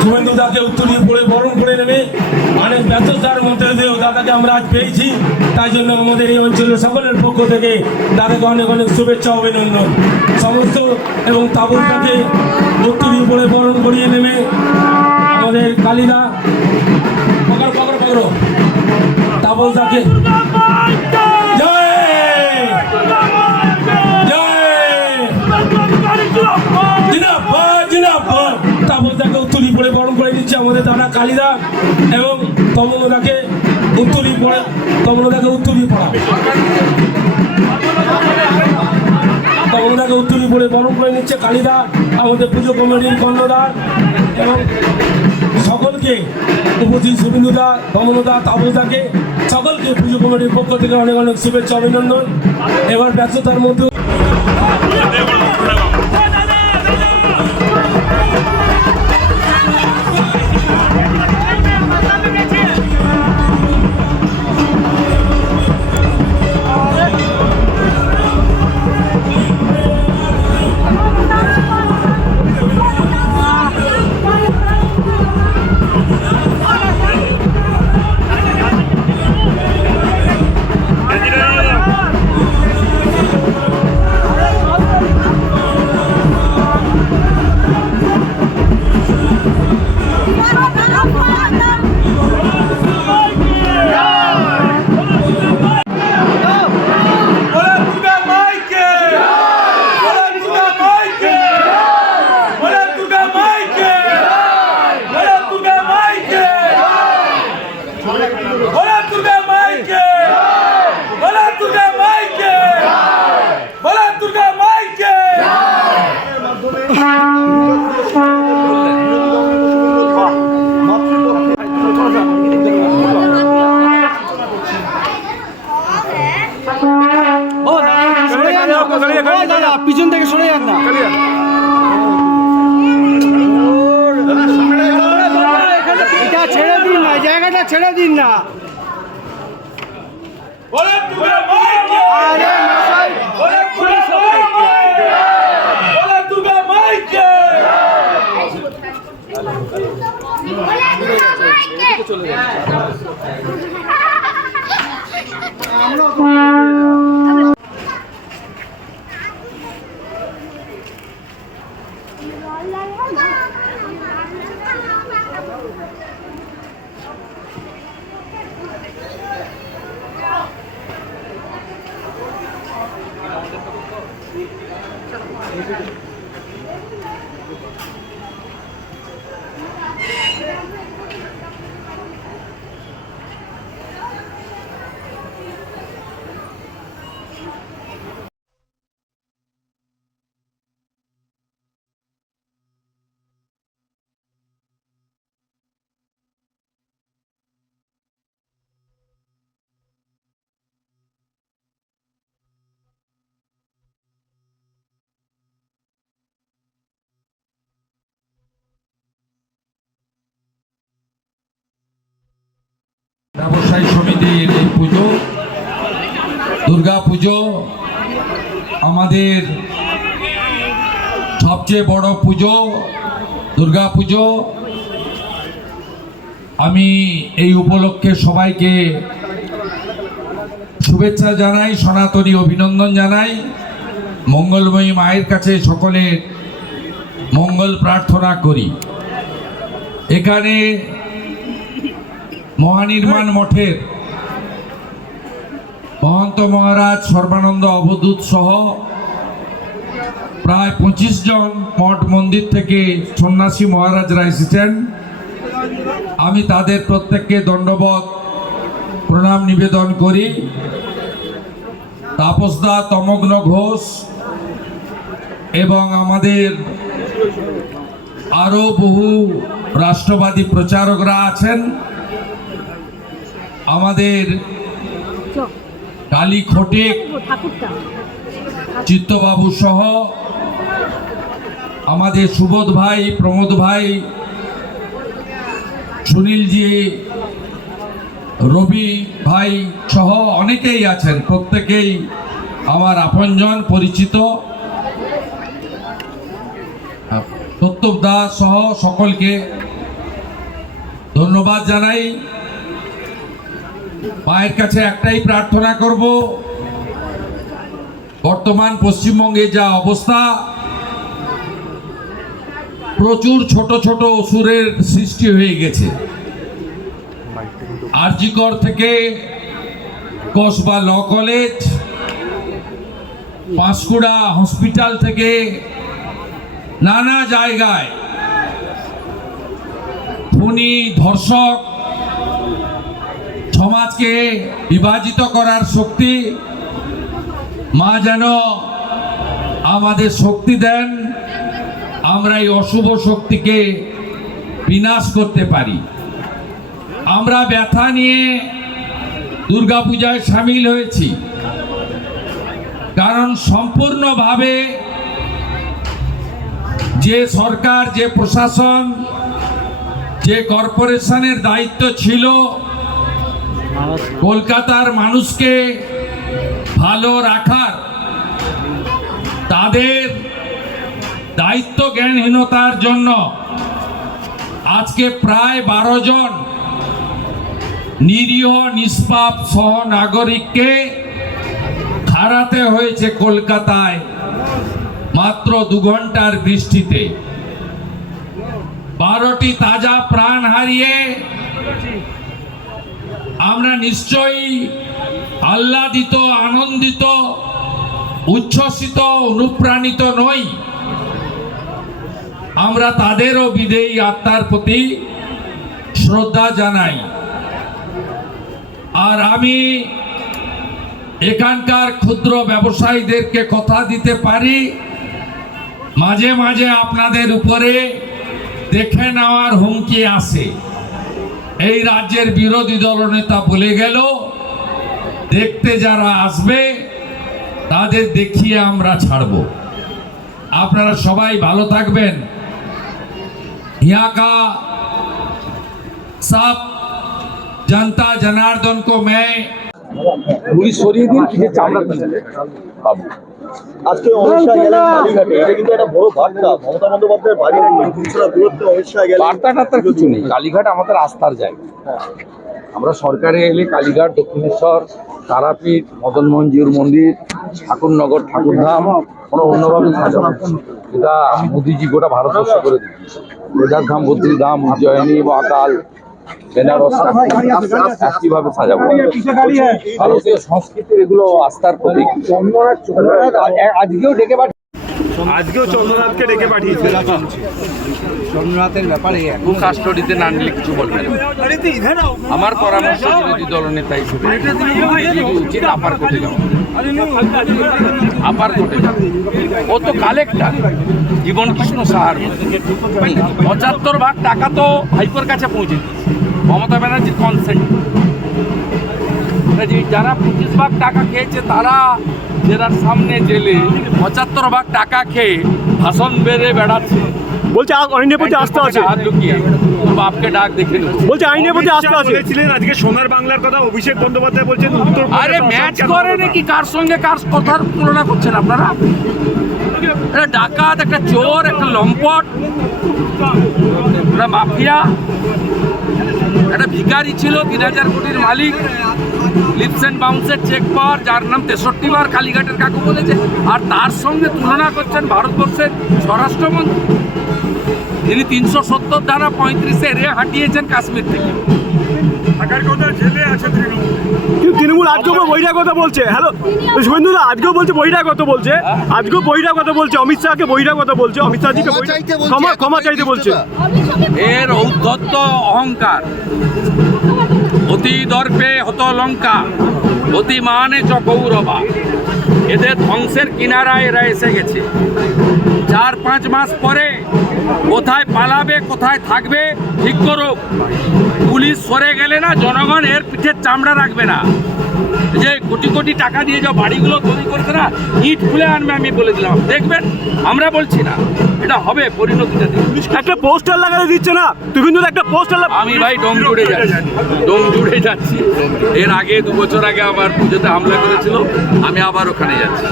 শুভেন্দু দাকে উত্তরীয় পড়ে বরণ করে নেবে। অনেক ব্যস্ততার মধ্যে দিয়েও দাদাকে আমরা আজ পেয়েছি। তাই জন্য আমাদের এই অঞ্চলের সকলের পক্ষ থেকে দাদাকে অনেক অনেক শুভেচ্ছা, অভিনন্দন। সমস্ত এবং তাবুলটাকে উত্তরীয় পড়ে বরণ করিয়ে নেবে। আমাদের কালীদা, পকড় পকড়, পকড়ো। তাবল কালিদা এবং তমলদাকে উত্তরি পড়ে তমলদাকে উত্তরি পড়াবে তমলদাকে উত্তরি পড়ে বরণ করে নিচ্ছে কালিদা, আমাদের পুজো কমিটির কর্ণধার এবং সকলকে উপস্থিত সুবিন্দুদা দমনদা তাবলদাকে সকলকে পুজো কমিটির পক্ষ থেকে অনেক অনেক শুভেচ্ছা, অভিনন্দন। এবার ব্যস্ততার মধ্যে দাদা পিছন থেকে সরে যান না। এটা ছেড়ে দিন না জায়গাটা ছেড়ে দিন না। বলে দুর্গা মাইকে আরে মশাই বলে দুর্গা মাইকে বলে দুর্গা মাইকে ব্যবসায়ী সমিতির এই পুজো, দুর্গা পুজো আমাদের সবচেয়ে বড় পুজো, দুর্গা পুজো। আমি এই উপলক্ষে সবাইকে শুভেচ্ছা জানাই, সনাতনী অভিনন্দন জানাই। মঙ্গলময়ী মায়ের কাছে সকলের মঙ্গল প্রার্থনা করি। এখানে মহানির্মাণ মঠের মহন্ত মহারাজ সর্বানন্দ অবধূত সহ প্রায় পঁচিশ জন মঠ মন্দির থেকে সন্ন্যাসী মহারাজরা এসেছেন। আমি তাদের প্রত্যেককে দণ্ডবত প্রণাম, নিবেদন করি। তাপসদা, তমগ্ন ঘোষ এবং আমাদের আরও বহু রাষ্ট্রবাদী প্রচারকরা আছেন। আমাদের কালী খটিক চিত্তবাবু সহ আমাদের সুবোধ ভাই প্রমোদ ভাই সুনীলজি রবি ভাই সহ অনেকেই আছেন। প্রত্যেকেই আমার আপনজন পরিচিত। সত্যব দাস সহ সকলকে ধন্যবাদ জানাই। মায়ের কাছে একটাই প্রার্থনা করব, বর্তমান পশ্চিমবঙ্গে যা অবস্থা, প্রচুর ছোট ছোট অসুরের সৃষ্টি হয়ে গেছে। আরজিকর থেকে Kasba law college, Panskura hospital থেকে নানা জায়গায় খুনি ধর্ষক সমাজকে বিভাজিত করার শক্তি মা যেন আমাদের শক্তি দেন, আমরা এই অশুভ শক্তিকে বিনাশ করতে পারি। আমরা ব্যথা নিয়ে দুর্গাপূজায় সামিল হয়েছি। কারণ সম্পূর্ণভাবে যে সরকার, যে প্রশাসন, যে কর্পোরেশনের দায়িত্ব ছিল কলকাতার মানুষকে ভালো রাখার, তাদের দায়িত্ব জ্ঞানহীনতার জন্য আজকে প্রায় বারো জন নিরীহ, নিষ্পাপ সহ নাগরিককে হারাতে হয়েছে কলকাতায় মাত্র দু ঘণ্টার বৃষ্টিতে। বারোটি তাজা প্রাণ হারিয়ে নিশ্চয়ই আহ্লাদিত, আনন্দিত, উচ্ছ্বসিত, অনুপ্রাণিত নই। আমরা তাদেরও বিদেয়ী আত্মার প্রতি শ্রদ্ধা জানাই। আর আমি এখানকার ক্ষুদ্র ব্যবসায়ীদেরকে কথা দিতে পারি। মাঝে মাঝে আপনাদের উপরে দেখে নেওয়ার হুমকি আসে এই রাজ্যের বিরোধী দলনেতা বলে গেল দেখতে যারা আসবে তাদের দেখিয়ে আমরা ছাড়ব আপনারা সবাই ভালো থাকবেন यहाँ का सब जनता जनार्दन को मैं আজকে অমিত শাহ গেলেন কালীঘাটে এটা কিন্তু একটা বড় বার্তা। মমতা বন্দ্যোপাধ্যায়ের দূরত্বে অমিত শাহ গেলেন। বার্তা টার্তার কিছু নেই। কালীঘাট আমাদের আস্থার জায়গা। আমরা সরকারে এলে কালীঘাট দক্ষিণেশ্বর তারাপীঠ মদন মোহনজিউর মন্দির ঠাকুরনগর ঠাকুরধাম কোনো অন্যভাবে সাজাবো না। এটা মোদিজি গোটা ভারতবর্ষ করে দিচ্ছে কেদারধাম বদ্রীধাম উজ্জয়িনী মহাকাল সাজাবো সংস্কৃতির এগুলো আস্থার প্রতীক আজকেও ডেকে আজকেও চন্দ্রনাথকে ডেকে পাঠিয়েছে। সোমনাথের ব্যাপারে এখন কাস্টডিতে না নিলে কিছু বলবে না। আমার পরামর্শ বিরোধী দলনেতা হিসেবে উচিত আপার কোর্টে আপার কোর্টে ও তো কালেক্টর। জীবন কৃষ্ণ সাহার পঁচাত্তর ভাগ টাকা তো হাইকোর কাছে পৌঁছে দিয়েছে। মমতা ব্যানার্জির কনসেন্ট যারা পঁচিশ ভাগ টাকা খেয়েছে তারা জেলার সামনে জেলে পঁচাত্তর ভাগ টাকা খেয়ে ভাষণ বেড়ে বেড়াচ্ছে। বলছে আইনের প্রতি আস্থা আছে। হাত লুকিয়ে তোর বাপকে ডাক দেখে বলছে আইনের প্রতি আস্থা আছে। বলেছিলেন আজকে সোনার বাংলার কথা অভিষেক বন্দ্যোপাধ্যায় বলছেন উত্তর আরে ম্যাচ করে নাকি? কার সঙ্গে কার কথার তুলনা করছেন আপনারা? একটা ডাকাত একটা চোর একটা লম্পট। একটা মাফিয়া। একটা ভিকারি ছিল, তিন হাজার কোটির মালিক। লিপস অ্যান্ড বাউন্সের চেক পাওয়ার, যার নাম তেষট্টি বার কালীঘাটের কাকু বলেছে। আর তার সঙ্গে তুলনা করছেন ভারতবর্ষের স্বরাষ্ট্রমন্ত্রী। তিনি তিনশো সত্তর ধারা পঁয়ত্রিশে রে হাঁটিয়েছেন কাশ্মীর থেকে। থাকার কথা জেলে আছে তৃণমূল। কিন্তু তৃণমূল আজকেও বহিরাগত বলছে। হ্যালো আজকেও বলছে বলছে। আজকেও বহিরাগত বলছে। অমিত শাহকে বলছে। অমিত শাহজিকে ক্ষমা ক্ষমা চাইতে বলছে। এর ঔদ্ধত্য অহংকার। অতি দর্পে হত লঙ্কা অতি মানে চ এদের ধ্বংসের কিনারায় এরা এসে গেছে। চার পাঁচ মাস পরে কোথায় পালাবে কোথায় থাকবে ঠিক করুক পুলিশ সরে গেলে না জনগণ এর পিঠের চামড়া রাখবে না। যে কোটি কোটি টাকা দিয়ে যাও বাড়িগুলো তৈরি করেছে না ইট খুলে আনবে আমি বলে দিলাম। দেখবেন আমরা বলছি না। এটা হবে পরিণতিটা একটা পোস্টার লাগাতে দিচ্ছে না। তুই কিন্তু একটা পোস্টার আমি ভাই ডোম জুড়ে যাচ্ছি। ডোম জুড়ে যাচ্ছি। এর আগে দু বছর আগে আমার পুজোতে হামলা করেছিল। আমি আবার ওখানে যাচ্ছি।